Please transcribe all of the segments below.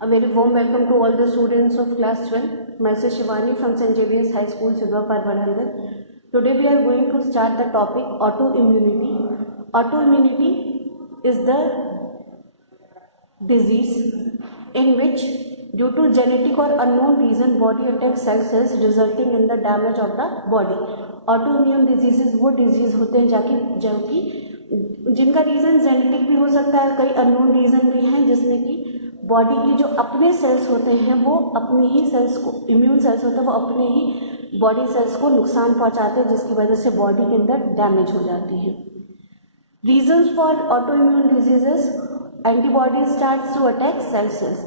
A very warm welcome to all the students of class 12. Myself Shivani from St. Xavier's High School, Sidwa Parvarangan. Today we are going to start the topic autoimmunity. Autoimmunity is the disease in which due to genetic or unknown reason body attacks cells resulting in the damage of the body. Autoimmune diseases वो disease होते हैं जो कि जिनका reason genetic भी हो सकता है, कई अननोन रीज़न भी हैं, जिसमें कि बॉडी की जो अपने सेल्स होते हैं वो अपने ही सेल्स को, इम्यून सेल्स होते हैं वो अपने ही बॉडी सेल्स को नुकसान पहुंचाते हैं, जिसकी वजह से बॉडी के अंदर डैमेज हो जाती है. Reasons for autoimmune diseases, antibody starts to attack cells.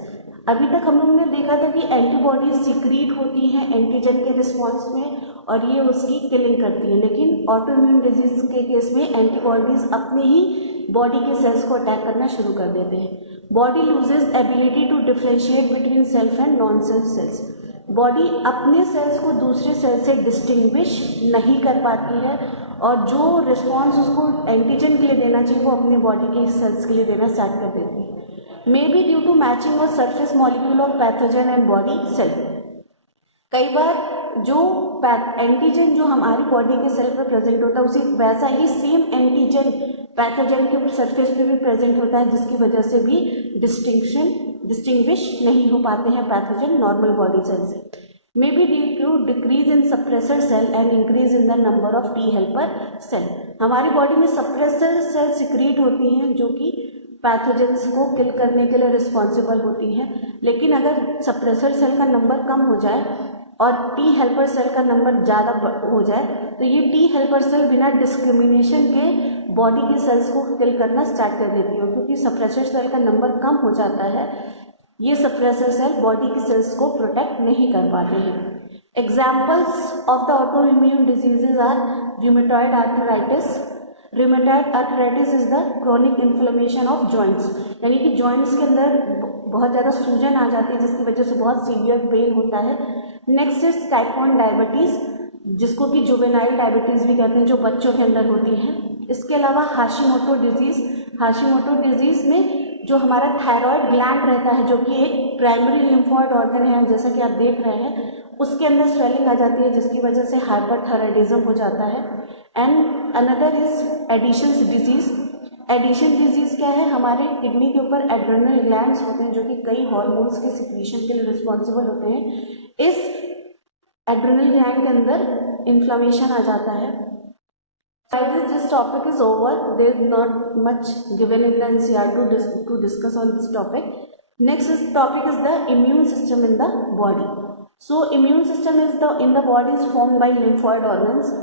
अभी तक हम लोगों ने देखा था कि एंटीबॉडीज सिक्रीट होती हैं एंटीजन के रिस्पॉन्स में और ये उसकी किलिंग करती है, लेकिन ऑटोइम्यून डिजीज के केस में एंटीबॉडीज अपने ही बॉडी के सेल्स को अटैक करना शुरू कर देते हैं. Body loses ability to differentiate between self and non self cells. Body अपने सेल्स को दूसरे सेल से डिस्टिंग्विश नहीं कर पाती है और जो रिस्पॉन्स उसको एंटीजन के लिए देना चाहिए वो अपने बॉडी के सेल्स के लिए देना स्टार्ट कर देती है. Maybe due to matching of surface molecule of pathogen and body cell. कई बार जो एंटीजन जो हमारी बॉडी के सेल पर प्रेजेंट होता है उसी वैसा ही सेम एंटीजन पैथोजन के सरफेस पे भी प्रेजेंट होता है, जिसकी वजह से भी डिस्टिंग्विश नहीं हो पाते हैं पैथोजन नॉर्मल बॉडी सेल से. Maybe due to decrease in suppressor cell and increase in the number of T helper cell. हमारी बॉडी में सप्रेसर सेल सिक्रीट होती हैं जो कि पैथोजेंस को किल करने के लिए रिस्पॉन्सिबल होती हैं, लेकिन अगर सप्रेसर सेल का नंबर कम हो जाए और टी हेल्पर सेल का नंबर ज़्यादा हो जाए तो ये टी हेल्पर सेल बिना डिस्क्रिमिनेशन के बॉडी के सेल्स को किल करना स्टार्ट कर देती है. क्योंकि सप्रेसर सेल का नंबर कम हो जाता है, ये सप्रेसर सेल बॉडी की सेल्स को प्रोटेक्ट नहीं कर पाते हैं. Examples of the autoimmune diseases are rheumatoid arthritis. Rheumatoid arthritis is the chronic inflammation of joints, यानी कि जॉइंट्स के अंदर बहुत ज़्यादा सूजन आ जाती है जिसकी वजह से बहुत सीवियर पेन होता है. नेक्स्ट इज टाइप 1 डायबिटीज़, जिसको कि जुवेनाइल डायबिटीज़ भी कहते हैं, जो बच्चों के अंदर होती है. इसके अलावा हाशिमोटो डिजीज़. हाशिमोटो डिजीज़ में जो हमारा थायराइड ग्लैंड रहता है जो कि एक प्राइमरी लिम्फोइड ऑर्गन है, जैसा कि आप देख रहे हैं, उसके अंदर स्वेलिंग आ जाती है जिसकी वजह से हाइपरथायराइडिज्म हो जाता है. And another is Addison's disease. Addison disease क्या है, हमारे किडनी के ऊपर एड्रेनल ग्लैंड्स होते हैं जो कि कई हार्मोन्स के सिक्रीशन के लिए रिस्पॉन्सिबल होते हैं. इस एड्रेनल ग्लैंड के अंदर इन्फ्लामेशन आ जाता है. This topic is over. There is not much given in the NCERT to discuss on this topic. Next topic is the immune system in the body. So immune system is in the body is formed by lymphoid organs.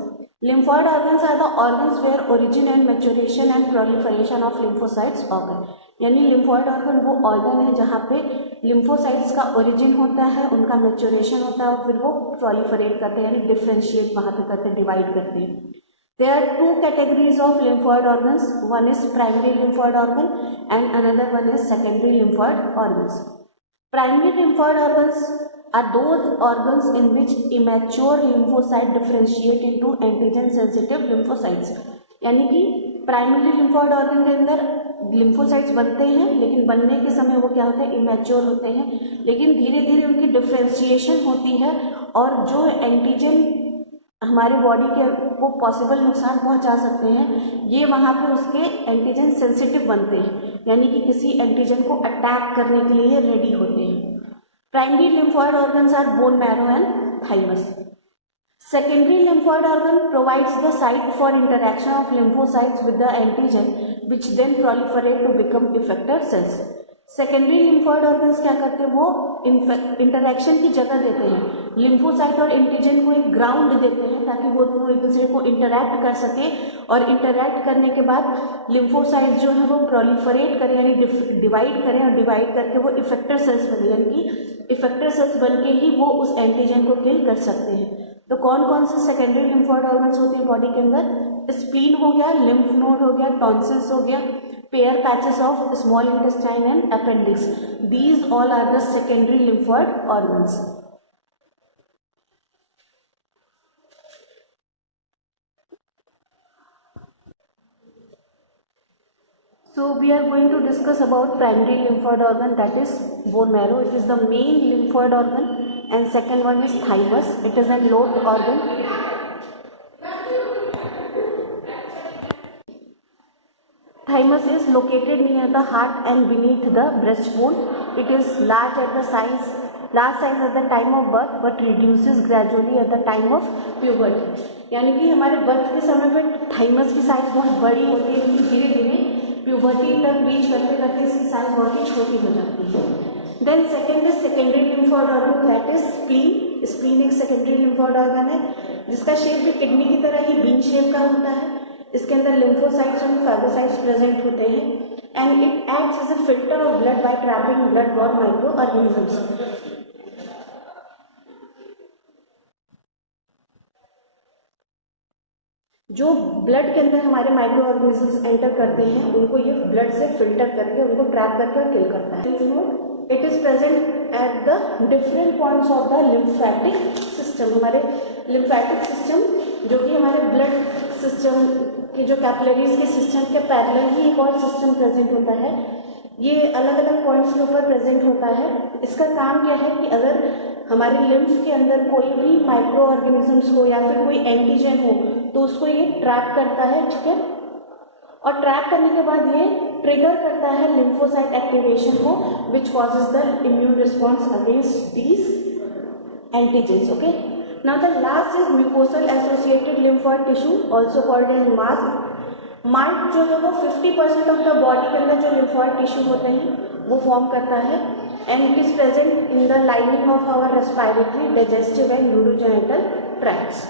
Lymphoid organs are the organs where origin and maturation and proliferation of lymphocytes occur. यानी lymphoid organ वो organ है जहाँ पे lymphocytes का origin होता है, उनका maturation होता है और फिर वो proliferate करते हैं, यानी differentiate वहाँ पे करते हैं, divide करते हैं. There are two categories of lymphoid organs. One is primary lymphoid organ and another one is secondary lymphoid organs. Primary lymphoid organs are those organs in which immature lymphocyte differentiate into antigen sensitive lymphocytes. यानी कि primary lymphoid organ के अंदर lymphocytes बनते हैं, लेकिन बनने के समय वो क्या होते हैं, इमेच्योर होते हैं, लेकिन धीरे धीरे उनकी डिफ्रेंशिएशन होती है और जो एंटीजन हमारे बॉडी के को पॉसिबल नुकसान पहुंचा सकते हैं, ये वहाँ पे उसके एंटीजन सेंसिटिव बनते हैं, यानी कि किसी एंटीजन को अटैक करने के लिए रेडी होते हैं. Primary lymphoid organs are bone marrow and thymus. Secondary lymphoid organ provides the site for interaction of lymphocytes with the antigen which then proliferate to become effector cells. Secondary lymphoid organs क्या करते हैं, वो interaction की जगह देते हैं, lymphocyte और antigen को एक ग्राउंड देते हैं ताकि वो दोनों एक दूसरे को इंटरैक्ट कर सके और इंटरैक्ट करने के बाद लिम्फोसाइट जो है वो प्रोलिफरेट करें यानी डिवाइड करें और डिवाइड करके वो इफेक्टर सेल्स बने, यानी कि इफेक्टर सेल्स बन के ही वो उस एंटीजन को किल कर सकते हैं. तो कौन कौन से सेकेंडरी लिम्फोइड ऑर्गन्स होते हैं बॉडी के अंदर, स्प्लीन हो गया, लिम्फ नोड हो गया, टॉन्सिल्स हो गया, pair patches of small intestine and appendix. These all are the secondary lymphoid organs. So we are going to discuss about primary lymphoid organ, that is bone marrow. It is the main lymphoid organ, and second one is thymus. It is a lobe organ. Thymus is located near the heart and beneath the breastbone. It is large size at the time of birth but reduces gradually at the time of puberty. यानी कि हमारे birth के समय पर thymus की size बहुत बड़ी होती है, लेकिन धीरे धीरे प्यूबर्टी तक रीच करते करते इसकी साइज बहुत ही छोटी हो जाती है. Then second is secondary lymphoid organ, that is spleen. Spleen एक सेकेंडरी लिम्फोइड ऑर्गन है जिसका शेप भी किडनी की तरह ही बीन शेप का होता है. इसके अंदर लिम्फोसाइट्स और फैगोसाइट्स प्रेजेंट होते हैं, and it acts as a filter of blood by trapping blood borne micro organisms. जो ब्लड के अंदर हमारे माइक्रो ऑर्गेनिजम्स एंटर करते हैं उनको ये ब्लड से फिल्टर करके उनको ट्रैप करके और किल करता है. It is present at the different points of the lymphatic system. हमारे लिम्फैटिक सिस्टम जो कि हमारे ब्लड सिस्टम के जो कैपिलरीज के सिस्टम के पैरेलल ही एक और सिस्टम प्रेजेंट होता है. ये अलग अलग पॉइंट्स के ऊपर प्रेजेंट होता है. इसका काम क्या है कि अगर हमारे लिम्फ के अंदर कोई भी माइक्रो ऑर्गेनिजम्स हो या फिर कोई एंटीजन हो तो उसको ये ट्रैप करता है, ठीक है. और ट्रैप करने के बाद ये ट्रिगर करता है लिम्फोसाइट एक्टिवेशन को, which causes the immune response against these antigens. Okay, now the last is mucosal associated lymphoid tissue, also called as mask. Mark जो है वो 50% ऑफ द बॉडी के अंदर जो लिम्फोइड टिश्यू होते हैं वो फॉर्म करता है, and it is present in the lining of our respiratory, digestive and urogenital tracts.